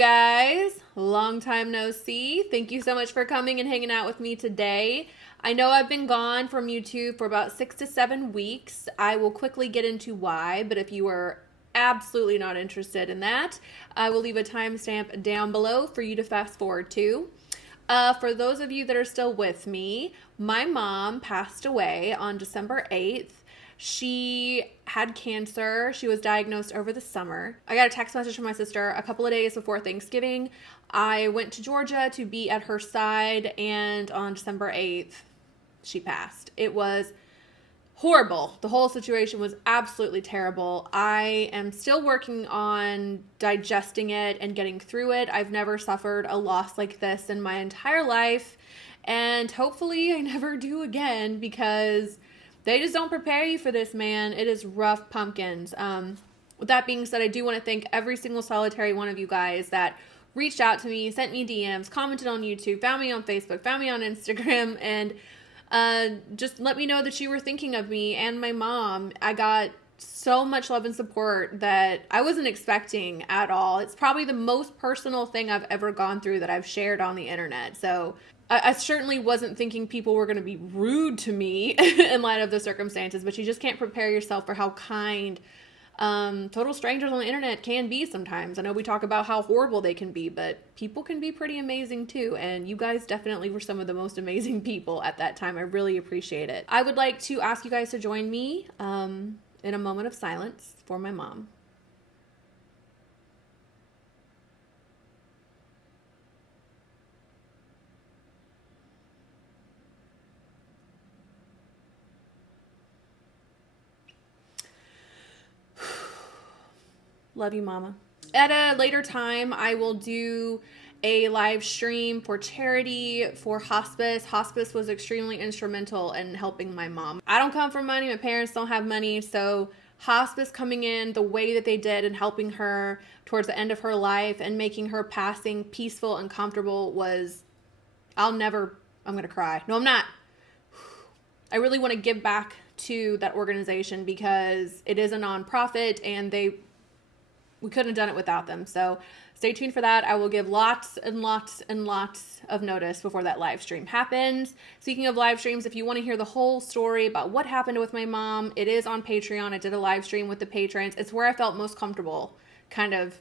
guys, long time no see. Thank you so much for coming and hanging out with me today. I know I've been gone from YouTube for about 6 to 7 weeks. I will quickly get into why, but if you are absolutely not interested in that, I will leave a timestamp down below for you to fast forward to. For those of you that are still with me, my mom passed away on December 8th. She had cancer. She was diagnosed over the summer. I got a text message from my sister a couple of days before Thanksgiving. I went to Georgia to be at her side, and on December 8th, she passed. It was horrible. The whole situation was absolutely terrible. I am still working on digesting it and getting through it. I've never suffered a loss like this in my entire life, and hopefully I never do again, because they just don't prepare you for this, man. It is rough pumpkins. With that being said, I do want to thank every single solitary one of you guys that reached out to me, sent me DMs, commented on YouTube, found me on Facebook, found me on Instagram, and just let me know that you were thinking of me and my mom. I got so much love and support that I wasn't expecting at all. It's probably the most personal thing I've ever gone through that I've shared on the internet. So I certainly wasn't thinking people were going to be rude to me in light of the circumstances, but you just can't prepare yourself for how kind total strangers on the internet can be sometimes. I know we talk about how horrible they can be, but people can be pretty amazing too, and you guys definitely were some of the most amazing people at that time. I really appreciate it. I would like to ask you guys to join me in a moment of silence for my mom. Love you, Mama. At a later time, I will do a live stream for charity for hospice. Hospice was extremely instrumental in helping my mom. I don't come from money. My parents don't have money. So hospice coming in the way that they did and helping her towards the end of her life and making her passing peaceful and comfortable was, I'm going to cry. No, I'm not. I really want to give back to that organization because it is a nonprofit and we couldn't have done it without them. So stay tuned for that. I will give lots and lots and lots of notice before that live stream happens. Speaking of live streams, if you want to hear the whole story about what happened with my mom, it is on Patreon. I did a live stream with the patrons. It's where I felt most comfortable, kind of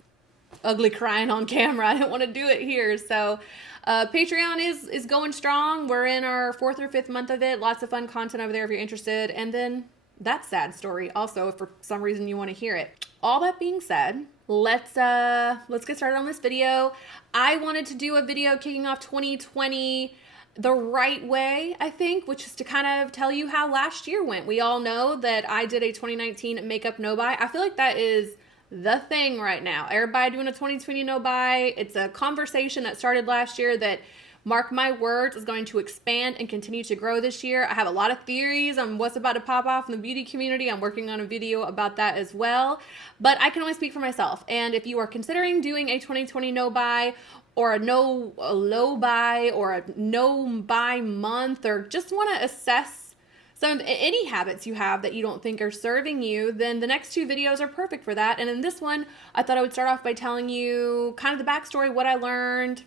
ugly crying on camera. I didn't want to do it here. So Patreon is going strong. We're in our 4th or 5th month of it. Lots of fun content over there if you're interested. And then that sad story also, if for some reason you want to hear it. All that being said, let's get started on this video. I wanted to do a video kicking off 2020 the right way, I think, which is to kind of tell you how last year went. We all know that I did a 2019 makeup no-buy. I feel like that is the thing right now. Everybody doing a 2020 no-buy. It's a conversation that started last year that, mark my words, is going to expand and continue to grow this year. I have a lot of theories on what's about to pop off in the beauty community. I'm working on a video about that as well, but I can only speak for myself. And if you are considering doing a 2020 no buy or a low buy or a no buy month, or just want to assess any habits you have that you don't think are serving you, then the next 2 videos are perfect for that. And in this one, I thought I would start off by telling you kind of the backstory, what I learned,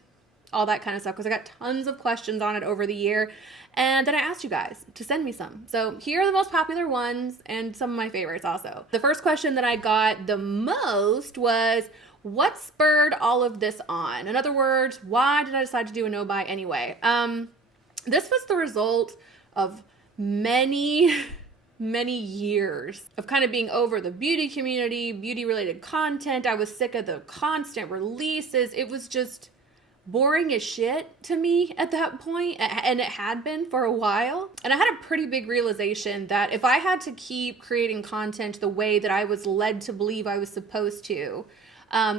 all that kind of stuff, because I got tons of questions on it over the year. And then I asked you guys to send me some. So here are the most popular ones and some of my favorites also. The first question that I got the most was, what spurred all of this on? In other words, why did I decide to do a no buy anyway? This was the result of many years of kind of being over the beauty community, beauty related content. I was sick of the constant releases. It was just boring as shit to me at that point, and it had been for a while. And I had a pretty big realization that if I had to keep creating content the way that I was led to believe I was supposed to,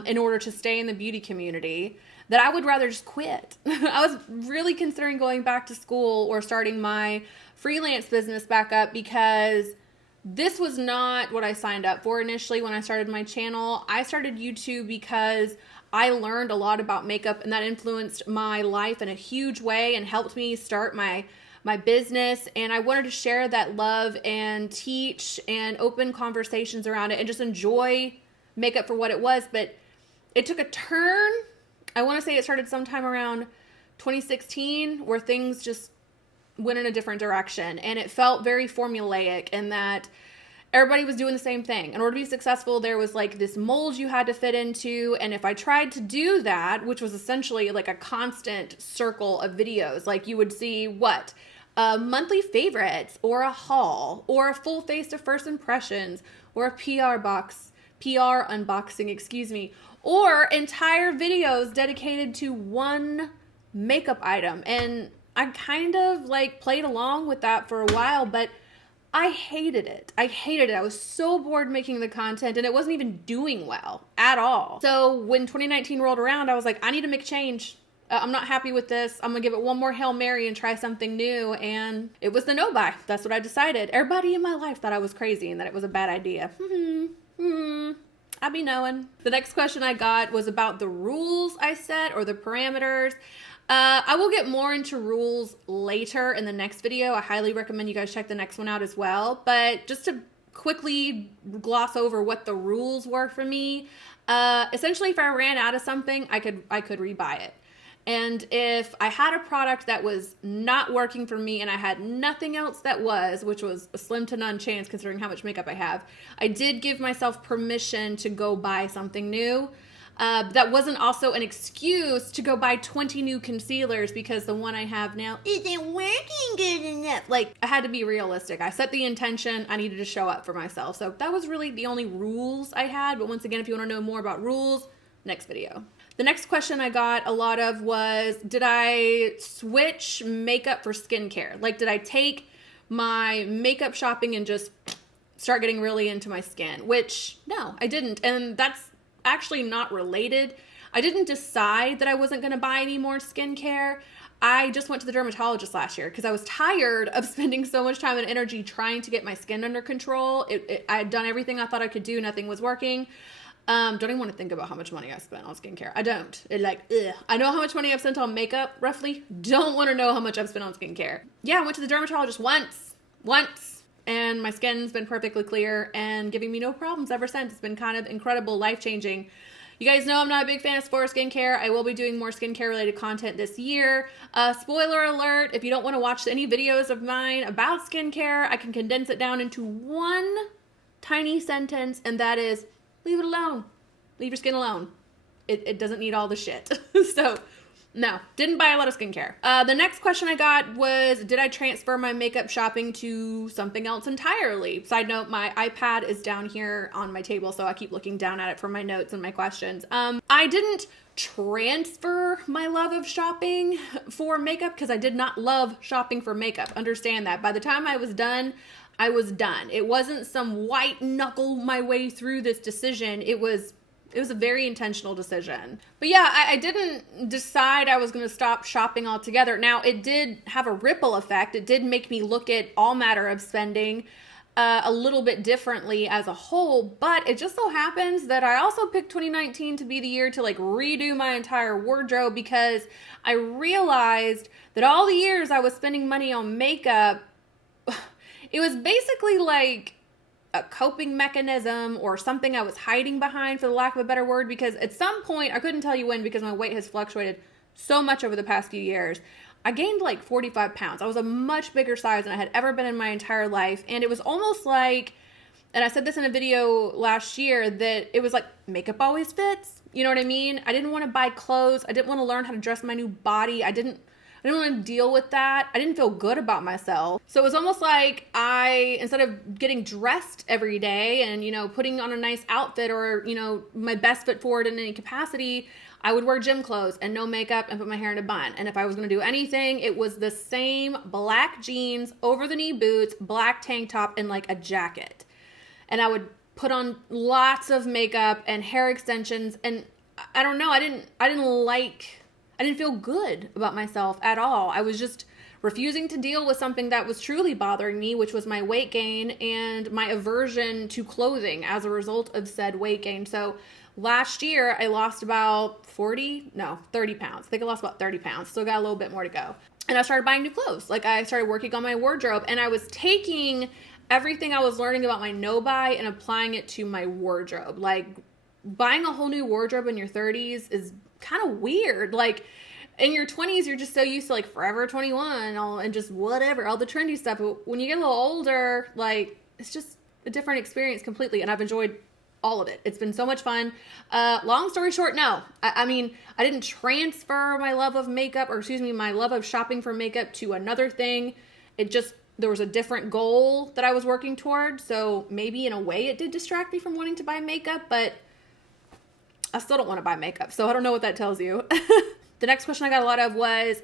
in order to stay in the beauty community, that I would rather just quit. I was really considering going back to school or starting my freelance business back up, because this was not what I signed up for initially when I started my channel. I started YouTube because I learned a lot about makeup, and that influenced my life in a huge way and helped me start my business. And I wanted to share that love and teach and open conversations around it and just enjoy makeup for what it was. But it took a turn I want to say it started sometime around 2016 where things just went in a different direction, and it felt very formulaic in that everybody was doing the same thing. In order to be successful, there was like this mold you had to fit into. And if I tried to do that, which was essentially like a constant circle of videos, like you would see what? Monthly favorites, or a haul, or a full face of first impressions, or a PR unboxing, excuse me, or entire videos dedicated to one makeup item. And I kind of like played along with that for a while, but I hated it. I was so bored making the content, and it wasn't even doing well at all. So when 2019 rolled around, I was like, I need to make a change. I'm not happy with this. I'm gonna give it one more Hail Mary and try something new. And it was the nobuy. That's what I decided. Everybody in my life thought I was crazy and that it was a bad idea. I be knowing. The next question I got was about the rules I set, or the parameters. I will get more into rules later in the next video. I highly recommend you guys check the next one out as well. But just to quickly gloss over what the rules were for me, essentially if I ran out of something, I could rebuy it. And if I had a product that was not working for me and I had nothing else that was, which was a slim to none chance considering how much makeup I have, I did give myself permission to go buy something new. That wasn't also an excuse to go buy 20 new concealers because the one I have now isn't working good enough. Like, I had to be realistic. I set the intention. I needed to show up for myself. So that was really the only rules I had. But once again, if you want to know more about rules, next video. The next question I got a lot of was, did I switch makeup for skincare? Like, did I take my makeup shopping and just start getting really into my skin? Which, no, I didn't. And that's actually not related. I didn't decide that I wasn't going to buy any more skincare. I just went to the dermatologist last year because I was tired of spending so much time and energy trying to get my skin under control. I had done everything I thought I could do. Nothing was working. Don't even want to think about how much money I spent on skincare. I don't. I know how much money I've spent on makeup, roughly. Don't want to know how much I've spent on skincare. Yeah, I went to the dermatologist once, and my skin's been perfectly clear and giving me no problems ever since. It's been kind of incredible, life-changing. You guys know I'm not a big fan of Sephora skincare. I will be doing more skincare-related content this year. Spoiler alert, if you don't want to watch any videos of mine about skincare, I can condense it down into one tiny sentence, and that is, leave it alone. Leave your skin alone. It doesn't need all the shit. So, no, didn't buy a lot of skincare. The next question I got was, did I transfer my makeup shopping to something else entirely? Side note, my iPad is down here on my table, so I keep looking down at it for my notes and my questions. I didn't transfer my love of shopping for makeup because I did not love shopping for makeup. Understand that. By the time I was done, I was done. It wasn't some white knuckle my way through this decision. It was a very intentional decision. But yeah, I didn't decide I was going to stop shopping altogether. Now, it did have a ripple effect. It did make me look at all matter of spending a little bit differently as a whole, but it just so happens that I also picked 2019 to be the year to like redo my entire wardrobe because I realized that all the years I was spending money on makeup, it was basically like a coping mechanism or something I was hiding behind, for the lack of a better word, because at some point, I couldn't tell you when because my weight has fluctuated so much over the past few years. I gained like 45 pounds. I was a much bigger size than I had ever been in my entire life. And it was almost like, and I said this in a video last year, that it was like makeup always fits. You know what I mean? I didn't want to buy clothes. I didn't want to learn how to dress my new body. I didn't want to deal with that. I didn't feel good about myself. So it was almost like instead of getting dressed every day and, putting on a nice outfit or, my best foot forward in any capacity, I would wear gym clothes and no makeup and put my hair in a bun. And if I was going to do anything, it was the same black jeans, over the knee boots, black tank top, and like a jacket. And I would put on lots of makeup and hair extensions. And I don't know, I didn't feel good about myself at all. I was just refusing to deal with something that was truly bothering me, which was my weight gain and my aversion to clothing as a result of said weight gain. So last year, I lost about 30 pounds. I think I lost about 30 pounds. Still got a little bit more to go. And I started buying new clothes. Like, I started working on my wardrobe, and I was taking everything I was learning about my nobuy and applying it to my wardrobe. Like, buying a whole new wardrobe in your 30s is kind of weird. Like, in your 20s, you're just so used to like Forever 21 and just whatever, all the trendy stuff. But when you get a little older, like, it's just a different experience completely. And I've enjoyed all of it. It's been so much fun. Long story short, no. I mean, I didn't transfer my love of makeup, or excuse me, my love of shopping for makeup to another thing. It just, there was a different goal that I was working toward. So maybe in a way it did distract me from wanting to buy makeup, but I still don't want to buy makeup. So I don't know what that tells you. The next question I got a lot of was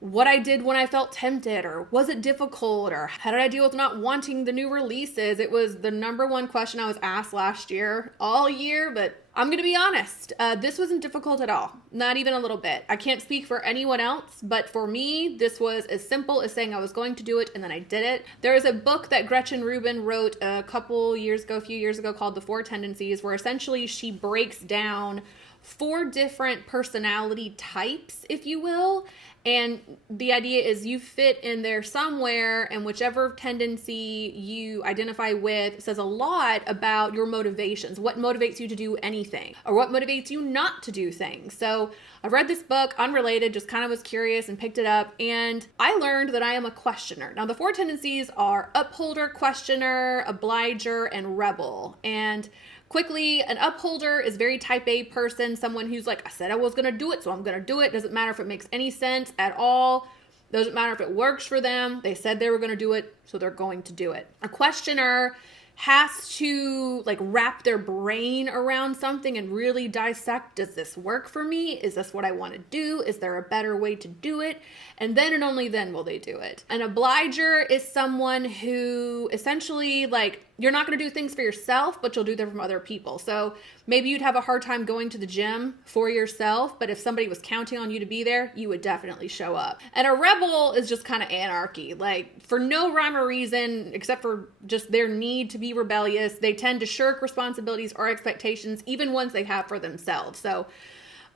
what I did when I felt tempted, or was it difficult, or how did I deal with not wanting the new releases? It was the number one question I was asked last year, all year, but I'm going to be honest. This wasn't difficult at all. Not even a little bit. I can't speak for anyone else, but for me, this was as simple as saying I was going to do it, and then I did it. There is a book that Gretchen Rubin wrote a few years ago called The Four Tendencies, where essentially she breaks down 4 different personality types, if you will. And the idea is you fit in there somewhere, and whichever tendency you identify with says a lot about your motivations, what motivates you to do anything, or what motivates you not to do things. So I read this book, unrelated, just kind of was curious and picked it up, and I learned that I am a questioner. Now, the 4 tendencies are upholder, questioner, obliger, and rebel. And quickly, an upholder is very type A person, someone who's like, I said I was going to do it, so I'm going to do it. Doesn't matter if it makes any sense at all. Doesn't matter if it works for them. They said they were going to do it, so they're going to do it. A questioner has to like wrap their brain around something and really dissect, does this work for me? Is this what I want to do? Is there a better way to do it? And then and only then will they do it. An obliger is someone who essentially, like, you're not going to do things for yourself, but you'll do them from other people. So maybe you'd have a hard time going to the gym for yourself, but if somebody was counting on you to be there, you would definitely show up. And a rebel is just kind of anarchy. Like, for no rhyme or reason, except for just their need to be rebellious, they tend to shirk responsibilities or expectations, even ones they have for themselves. So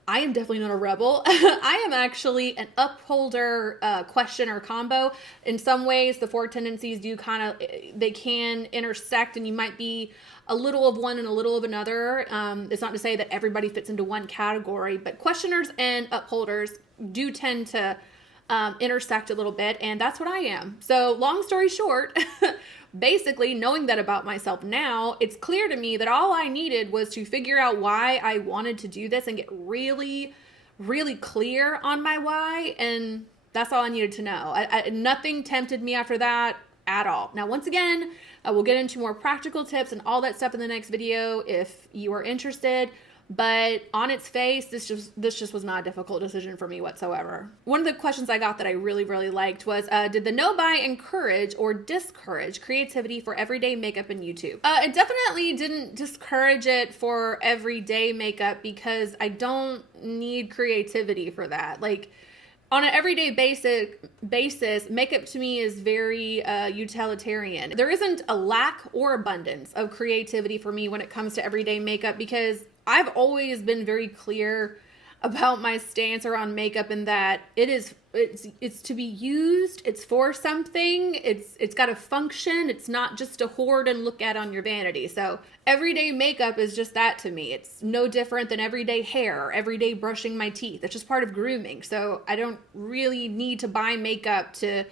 I am definitely not a rebel. I am actually an upholder, questioner combo. In some ways, the 4 tendencies do they can intersect, and you might be a little of one and a little of another. It's not to say that everybody fits into one category, but questioners and upholders do tend to intersect a little bit, and that's what I am. So long story short, basically, knowing that about myself now, it's clear to me that all I needed was to figure out why I wanted to do this and get really, really clear on my why. And that's all I needed to know. Nothing tempted me after that at all. Now, once again, I will get into more practical tips and all that stuff in the next video if you are interested. But on its face, this just was not a difficult decision for me whatsoever. One of the questions I got that I really, really liked was, did the no-buy encourage or discourage creativity for everyday makeup in YouTube? It definitely didn't discourage it for everyday makeup, because I don't need creativity for that. Like, on an everyday basis, makeup to me is very utilitarian. There isn't a lack or abundance of creativity for me when it comes to everyday makeup, because I've always been very clear about my stance around makeup, in that it's to be used, it's for something, it's got a function, it's not just to hoard and look at on your vanity. So everyday makeup is just that to me. It's no different than everyday hair, everyday brushing my teeth. It's just part of grooming. So I don't really need to buy makeup to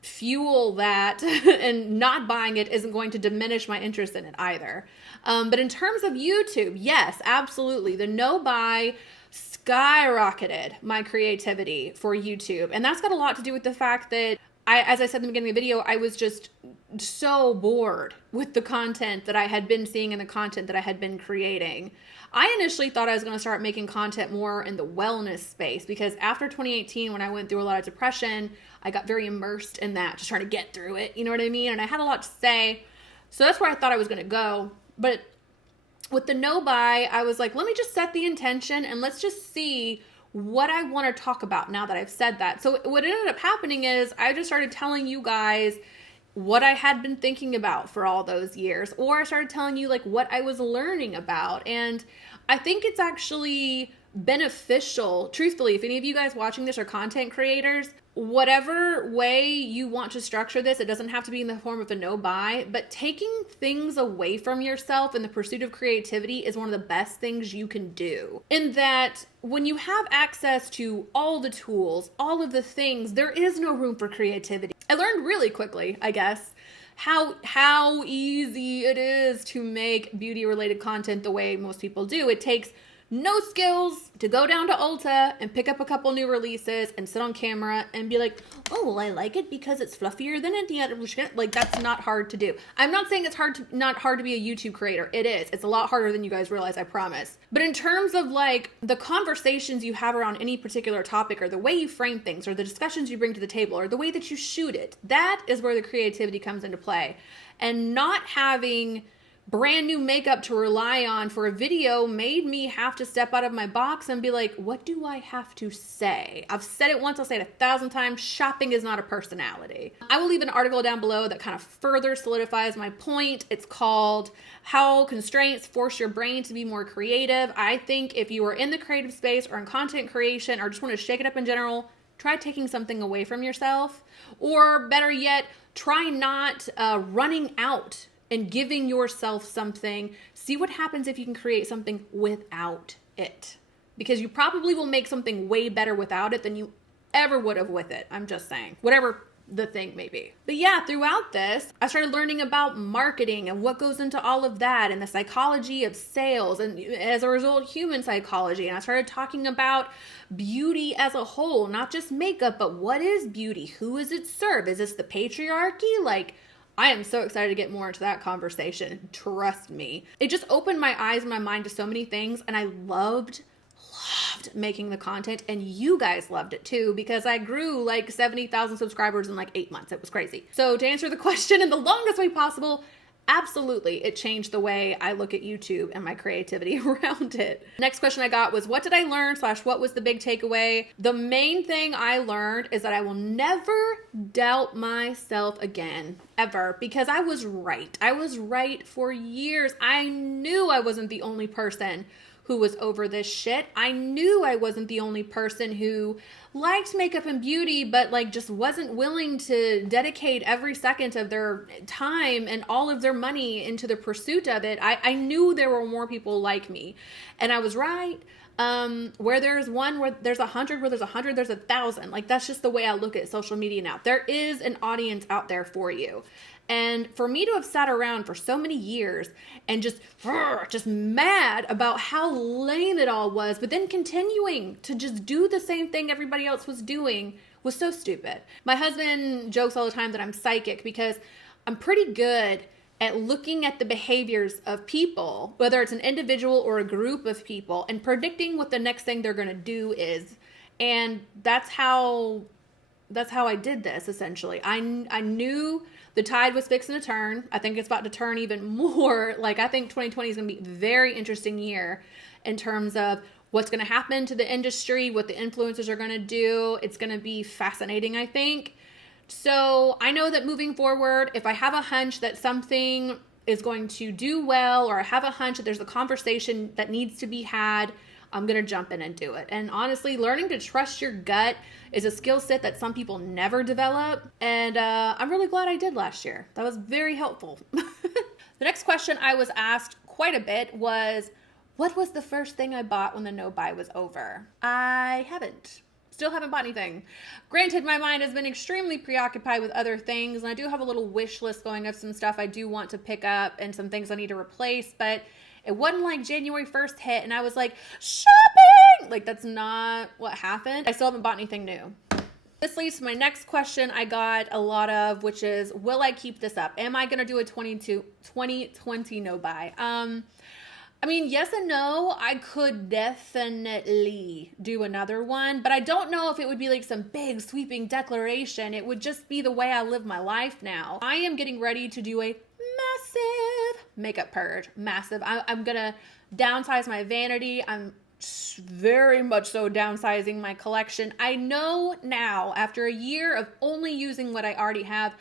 fuel that, and not buying it isn't going to diminish my interest in it either. But in terms of YouTube, yes, absolutely. The no-buy skyrocketed my creativity for YouTube. And that's got a lot to do with the fact that as I said in the beginning of the video, I was just so bored with the content that I had been seeing and the content that I had been creating. I initially thought I was going to start making content more in the wellness space, because after 2018, when I went through a lot of depression, I got very immersed in that, just trying to get through it. You know what I mean? And I had a lot to say. So that's where I thought I was going to go. But with the no-buy, I was like, let me just set the intention and let's just see what I want to talk about now that I've said that. So what ended up happening is I just started telling you guys what I had been thinking about for all those years, or I started telling you like what I was learning about. And I think it's actually beneficial, truthfully, if any of you guys watching this are content creators, whatever way you want to structure this, it doesn't have to be in the form of a no buy, but taking things away from yourself in the pursuit of creativity is one of the best things you can do. In that, when you have access to all the tools, all of the things, there is no room for creativity. I learned really quickly, I guess, how easy it is to make beauty related content the way most people do. It takes no skills to go down to Ulta and pick up a couple new releases and sit on camera and be like, oh, well, I like it because it's fluffier than any other. Like, that's not hard to do. I'm not saying it's not hard to be a YouTube creator. It is. It's a lot harder than you guys realize, I promise. But in terms of like the conversations you have around any particular topic, or the way you frame things, or the discussions you bring to the table, or the way that you shoot it, that is where the creativity comes into play. And not having brand new makeup to rely on for a video made me have to step out of my box and be like, what do I have to say? I've said it once, I'll say it 1,000 times. Shopping is not a personality. I will leave an article down below that kind of further solidifies my point. It's called How Constraints Force Your Brain to Be More Creative. I think if you are in the creative space or in content creation or just want to shake it up in general, try taking something away from yourself. Or better yet, try not running out and giving yourself something. See what happens if you can create something without it. Because you probably will make something way better without it than you ever would have with it. I'm just saying. Whatever the thing may be. But yeah, throughout this, I started learning about marketing and what goes into all of that and the psychology of sales and as a result, human psychology. And I started talking about beauty as a whole, not just makeup, but what is beauty? Who does it serve? Is this the patriarchy? Like, I am so excited to get more into that conversation. Trust me. It just opened my eyes and my mind to so many things, and I loved making the content, and you guys loved it too, because I grew like 70,000 subscribers in like 8 months. It was crazy. So to answer the question in the longest way possible, absolutely, it changed the way I look at YouTube and my creativity around it. Next question I got was, what did I learn / what was the big takeaway? The main thing I learned is that I will never doubt myself again, ever, because I was right. I was right for years. I knew I wasn't the only person who was over this shit. I knew I wasn't the only person who liked makeup and beauty, but like just wasn't willing to dedicate every second of their time and all of their money into the pursuit of it. I knew there were more people like me, and I was right. Where there's one, where there's 100, where there's 100, there's 1,000. Like, that's just the way I look at social media now. There is an audience out there for you. And for me to have sat around for so many years and just mad about how lame it all was, but then continuing to just do the same thing everybody else was doing was so stupid. My husband jokes all the time that I'm psychic because I'm pretty good at looking at the behaviors of people, whether it's an individual or a group of people, and predicting what the next thing they're going to do is. And that's how I did this, essentially. I knew the tide was fixing to turn. I think it's about to turn even more. Like, I think 2020 is going to be a very interesting year in terms of what's going to happen to the industry, what the influencers are going to do. It's going to be fascinating, I think. So I know that moving forward, if I have a hunch that something is going to do well, or I have a hunch that there's a conversation that needs to be had, I'm going to jump in and do it. And honestly, learning to trust your gut is a skill set that some people never develop. And I'm really glad I did last year. That was very helpful. The next question I was asked quite a bit was, what was the first thing I bought when the no buy was over? I still haven't bought anything. Granted, my mind has been extremely preoccupied with other things, and I do have a little wish list going of some stuff I do want to pick up and some things I need to replace, but it wasn't like January 1st hit and I was like, shopping! Like, that's not what happened. I still haven't bought anything new. This leads to my next question I got a lot of, which is, will I keep this up? Am I going to do a 2020 no buy? I mean, yes and no. I could definitely do another one, but I don't know if it would be like some big sweeping declaration. It would just be the way I live my life now. I am getting ready to do a massive makeup purge. Massive. I'm going to downsize my vanity. I'm very much so downsizing my collection. I know now, after a year of only using what I already have,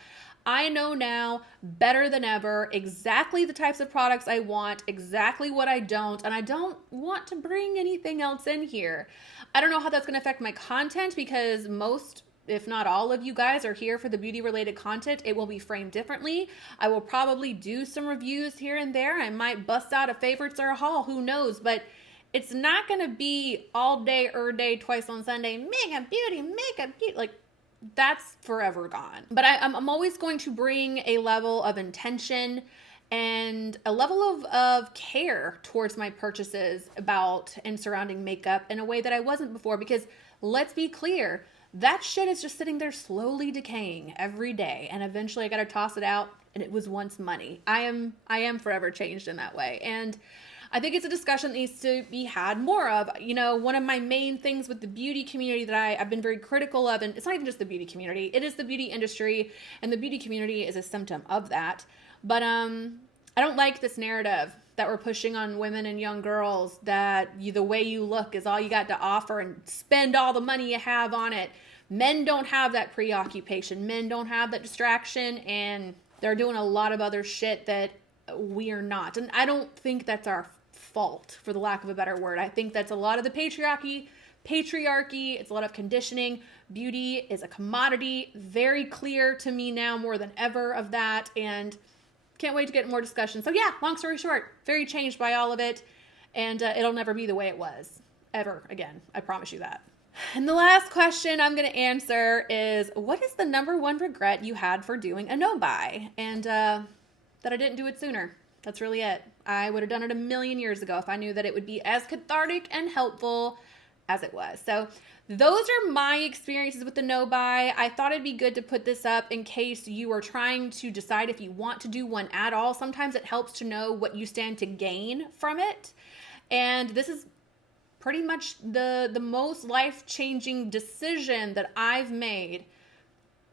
I know now better than ever exactly the types of products I want, exactly what I don't, and I don't want to bring anything else in here. I don't know how that's going to affect my content because most if not all of you guys are here for the beauty related content, it will be framed differently. I will probably do some reviews here and there. I might bust out a favorites or a haul, who knows, but it's not going to be all day, twice on Sunday, makeup beauty, like that's forever gone. But I'm always going to bring a level of intention and a level of care towards my purchases about and surrounding makeup in a way that I wasn't before, because let's be clear, that shit is just sitting there slowly decaying every day, and eventually I got to toss it out, and it was once money. I am forever changed in that way, and I think it's a discussion that needs to be had more of. You know, one of my main things with the beauty community that I've been very critical of, and it's not even just the beauty community, it is the beauty industry, and the beauty community is a symptom of that. But I don't like this narrative that we're pushing on women and young girls, that the way you look is all you got to offer and spend all the money you have on it. Men don't have that preoccupation. Men don't have that distraction, and they're doing a lot of other shit that we are not. And I don't think that's our fault, for the lack of a better word. I think that's a lot of the patriarchy. It's a lot of conditioning. Beauty is a commodity. Very clear to me now more than ever of that, and can't wait to get more discussion. So yeah, long story short, very changed by all of it, and it'll never be the way it was ever again. I promise you that. And the last question I'm going to answer is, what is the number one regret you had for doing a no-buy? And that I didn't do it sooner. That's really it. I would have done it a million years ago if I knew that it would be as cathartic and helpful as it was. So those are my experiences with the no-buy. I thought it'd be good to put this up in case you are trying to decide if you want to do one at all. Sometimes it helps to know what you stand to gain from it. And this is pretty much the most life-changing decision that I've made.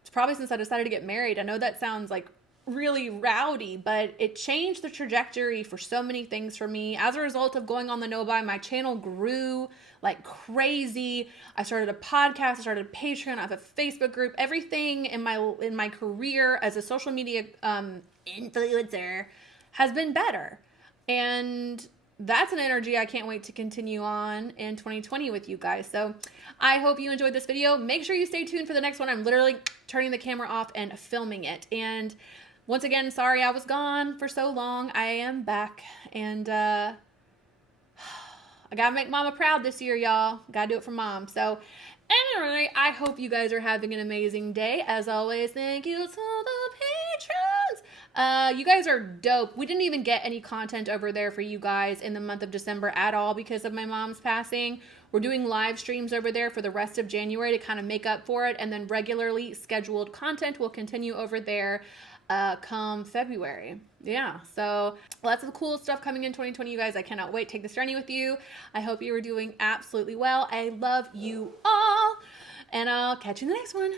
It's probably since I decided to get married. I know that sounds like really rowdy, but it changed the trajectory for so many things for me. As a result of going on the no-buy, my channel grew like crazy. I started a podcast, I started a Patreon, I have a Facebook group. Everything in my career as a social media influencer has been better. And that's an energy I can't wait to continue on in 2020 with you guys. So I hope you enjoyed this video. Make sure you stay tuned for the next one. I'm literally turning the camera off and filming it. And once again, sorry I was gone for so long. I am back, and I gotta make mama proud this year, y'all. Gotta do it for mom. So anyway, I hope you guys are having an amazing day. As always, thank you to the patrons. You guys are dope. We didn't even get any content over there for you guys in the month of December at all because of my mom's passing. We're doing live streams over there for the rest of January to kind of make up for it, and then regularly scheduled content will continue over there come February. Yeah, so lots of cool stuff coming in 2020, you guys. I cannot wait to take this journey with you. I hope you are doing absolutely well. I love you all, and I'll catch you in the next one.